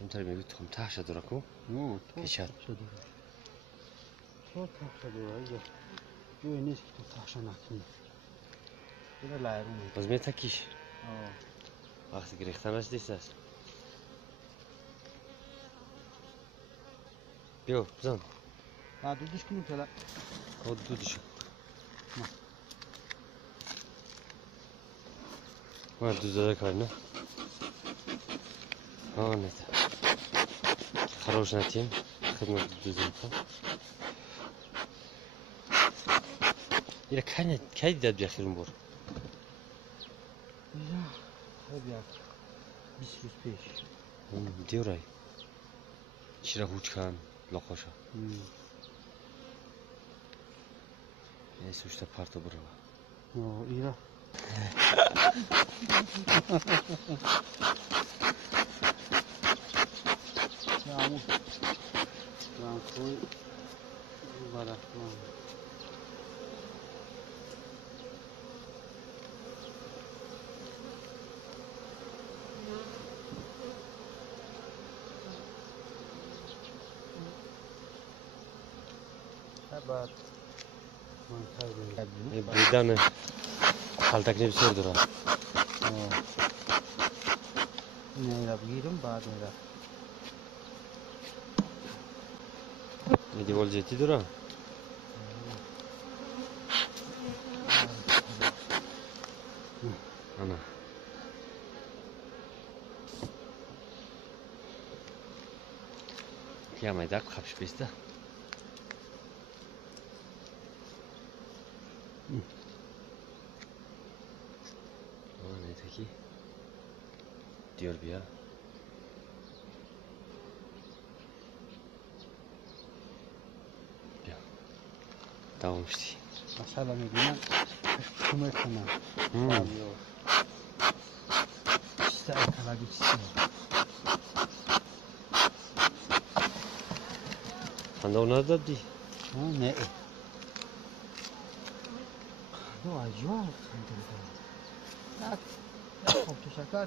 چمتر میگه تام ته شد رکو پیشت تو ته شد رکو جوی نیست که تو ته شد نکنی بره لایرون باز میتکیش وقتی گریختنش دیست است بیو بزن دودش کنیم پلا دودشو ما دود داده کار نه نیست خراش نتیم خدمت دود میکنم ایره کی دیدد بیاخیرون بور خیلی 20 روز پیش دیورای چرا هوچ کن لاقاشا یه سوشتا پارتو برو ایره Yağmur. Ben koy baraklan. Haber. Birden haltak ne bir sordur ha. Ne yapayım bazen de. Ne diye olacaktı dura? Ana. Kıyamaydı kapış beste. Ne teki? Diyor bir ya. Tamam işte. Mesela میگن کمک کنم. İşte kalabalık istiyor. Hande ona da di. Ne? Ne acayip sanırım. Ya خب شکر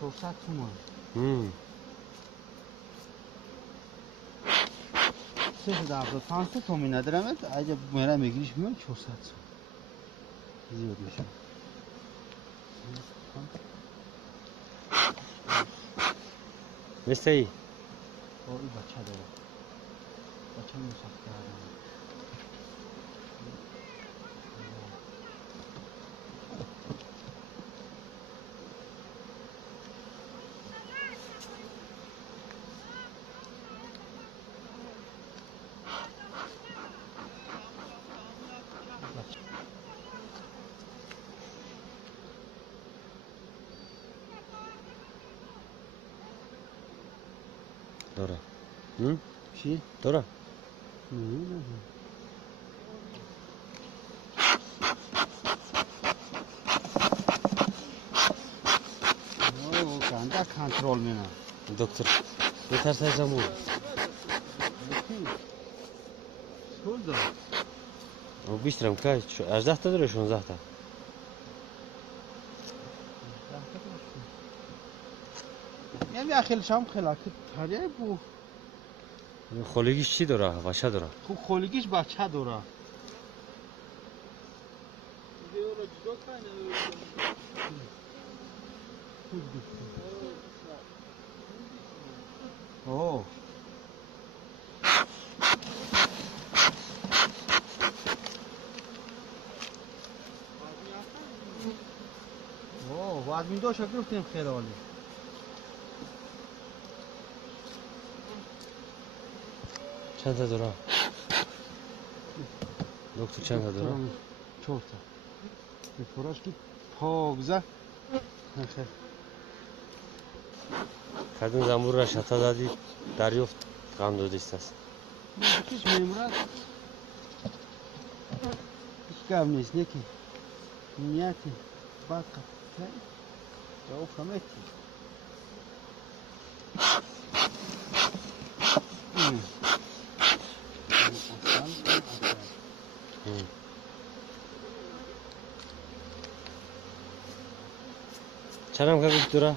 400 تومان. سه تا 75 تومن ندارم. اگه میرم بگیریش میام 400 تومان. زیاد میشه. مثل ای؟ این بچه داره. بچه میساخت کردم. Dora. چی؟ Dora. Kanda kontrol mena. Doktor. Yeter sayacağım bu. Şurada. O biştirim kaç? 18 ta duruyor 16 ta. یعنی اخیلش هم خلاقی پره بو خولگیش چی داره؟ بچه داره؟ خوب خولگیش بچه داره اوه اوه بعد می دو شکر گفتیم خیلی عالی چند تا داره؟ دکتر چند تا داره؟ 4 تا به فراش که پاگزه خیلی کدوم زنبور را شتا دادی دریافت غم دادیست است یکیش میمرد هیچ گم نیست نیکی نیتی باید قطعه جواب فهمیتی چند هم که دکتره؟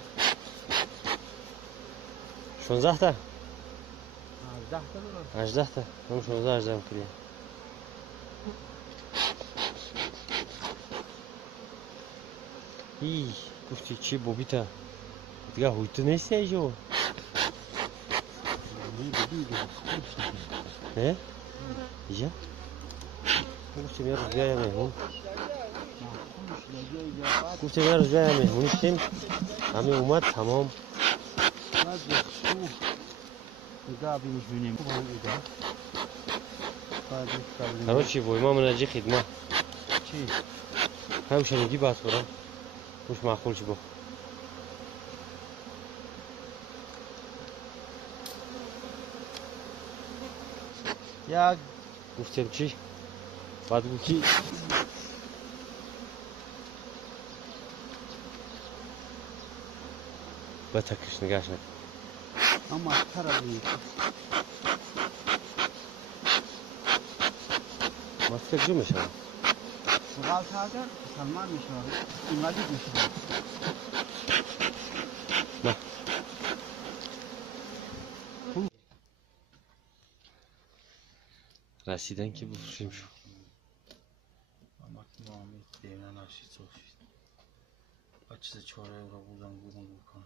16 تا 18 تا درست 18 تا اون 16 18 میکنی ای گفتی چی بوبیتا دیگه هویتو نیستی ایجو نه ایجا گفتی بیا روز بیایم مهمون گفتی بیا روز بیایم مهمونیشیم همه اومد تمام короче войма منجی خدمت چی؟ همشه میگی بات برم مش معقول چی با یک گفتم چی بعد گفتی بتکش نگاش نکن اما طرف نیست ماسک جو میشه غلط اگر سلمان میشه اینقدر میشه نه رسیدن که بفروشیم شو اما که مامی دیونه ناشید صوفید با چیز 4 euro بودن بکنم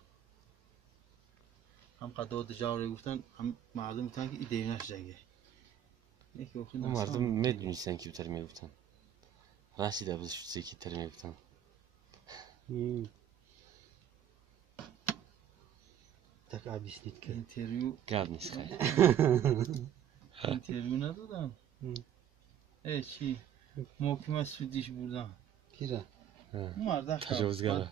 هم قداد جاوری گفتن هم مردم گفتن که این دیونش جنگه اون مردم میدونستن که بتر میگفتن رسیده بزش چیزی که تر میگفتن tak объяснить که اینترویو گرد نیست اینترویو ندادم چی محکمه سودیش بودم کیره اون مرده تجاوزگره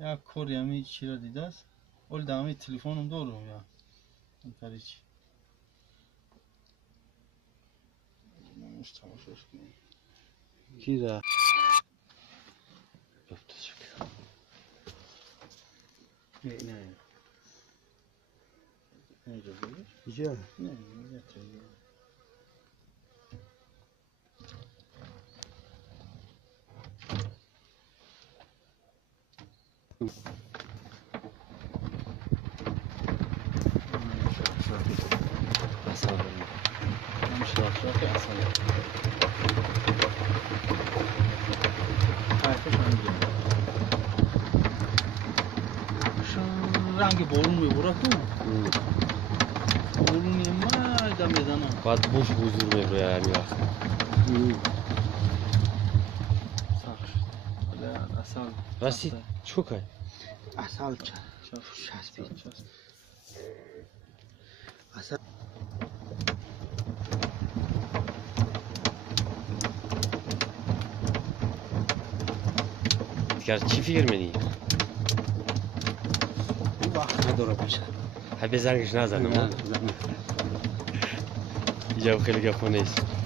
یک کاری همی چی را دیده است اول دمه تلفنم دارم یا این کاری چی نموش تماشاش کنیم کیره نه اینجا بگیر اینجا؟ نه اینجا تریه رنگ بارون میبره تو بارونی مردم میزنم باید بوش بزرگ میبره همین وقت اصل راستی چو که؟ اصل چسبید اصل دیگر چی فکر منی؟ این وقت نداره باشه به زنگش نزنم اینجا خیلی گفت نیست